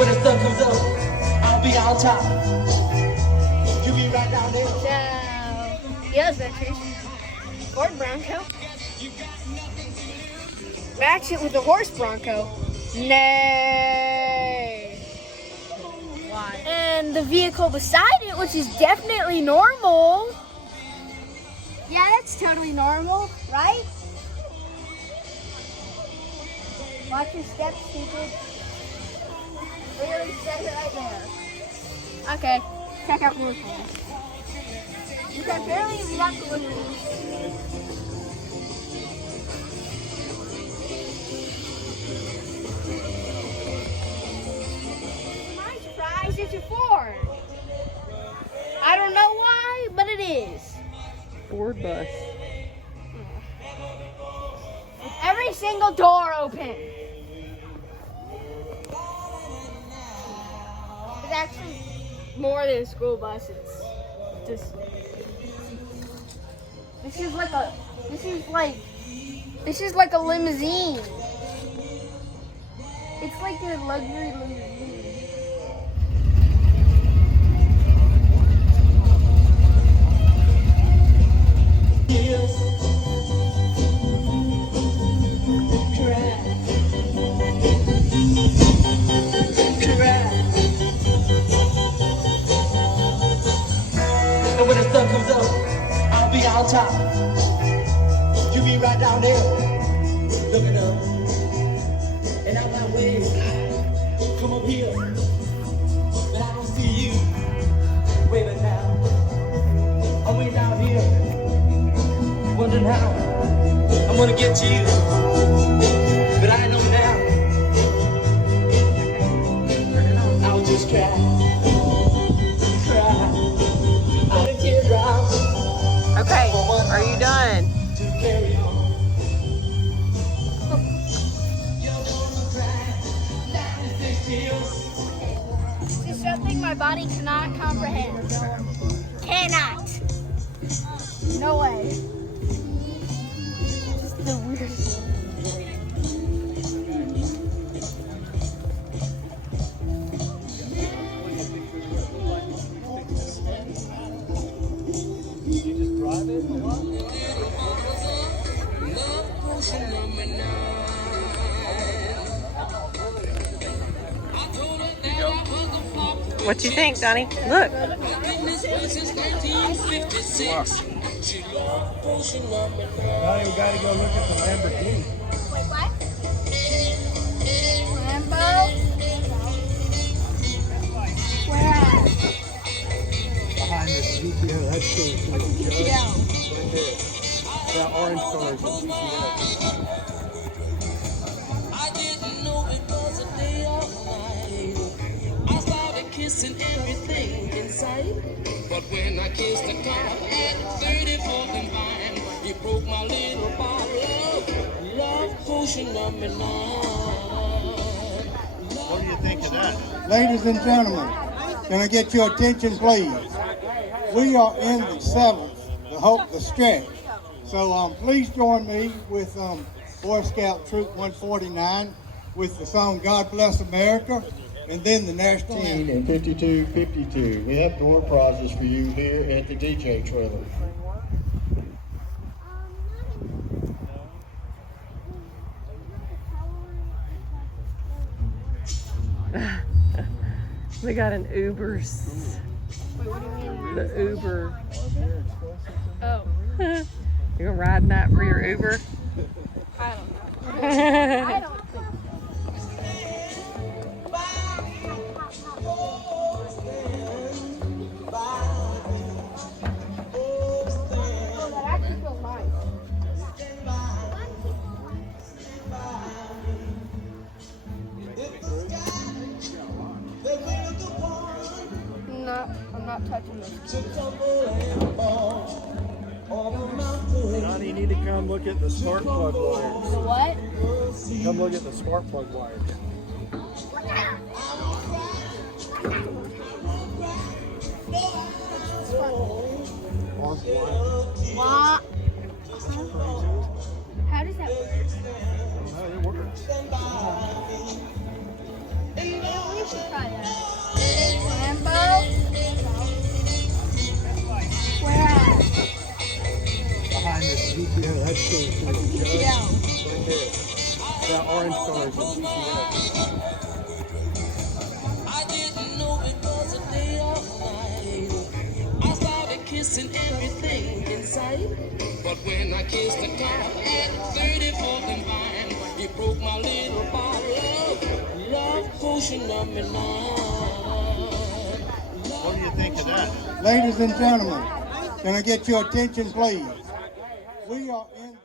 when the sun comes up, I'll be on top. You be right down there. So, yes, Ventures. Ford Bronco. Match it with the horse Bronco. Nay. Why? And the vehicle beside it, which is definitely normal. Yeah, that's totally normal, right? Watch your steps, stupid. We already said it right there. Okay, check out more things. You can barely lock with me. My surprise, it's a Ford. I don't know why, but it is. Ford bus. With every single door open. It's actually more than school buses. Just this is like a limousine. It's like a luxury limousine. And when the sun comes up, I'll be on top. You be right down there, looking up. And out that way, come up here, but I don't see you waving down. I'm way down here, wondering how I'm gonna get to you, but I know now. I'll just cry. Okay, are you done? It's something my body cannot comprehend. Cannot. No way. It's the weirdest. What you think, Donnie? Look. Now you gotta go look at the Lamborghini. Wait, what? Lambo? Where at? Behind this GTO, that's cool. What's a GTO? That orange car is a GTO. I didn't know it was a day of night. I started kissing everything in sight. But when I kissed the car at 34th and Vine, it broke my little bottle of love potion number 9. What do you think of that? Ladies and gentlemen, can I get your attention, please? We are in the 7th, the stretch. So please join me with Boy Scout Troop 149 with the song God Bless America and then the national anthem. And 5252. We have door prizes for you here at the DJ trailer. We got an Ubers. Wait, what do you mean? The Uber. Oh, You gonna ride that for your Uber? I don't know. I don't think. Oh, that actually feels nice. No, I'm not touching this. Donnie, you need to come look at the spark plug wires. The what? Come look at the spark plug wires. What? How does that work? Oh, it works. We should try Yeah, that's cool. Yeah. That orange car is a GTO. I didn't know it was a day or night. I started kissing everything in sight. But when I kissed the top at 34th and Vine, it broke my little bottle of love potion number 9. What do you think of that? Ladies and gentlemen, can I get your attention, please? We are in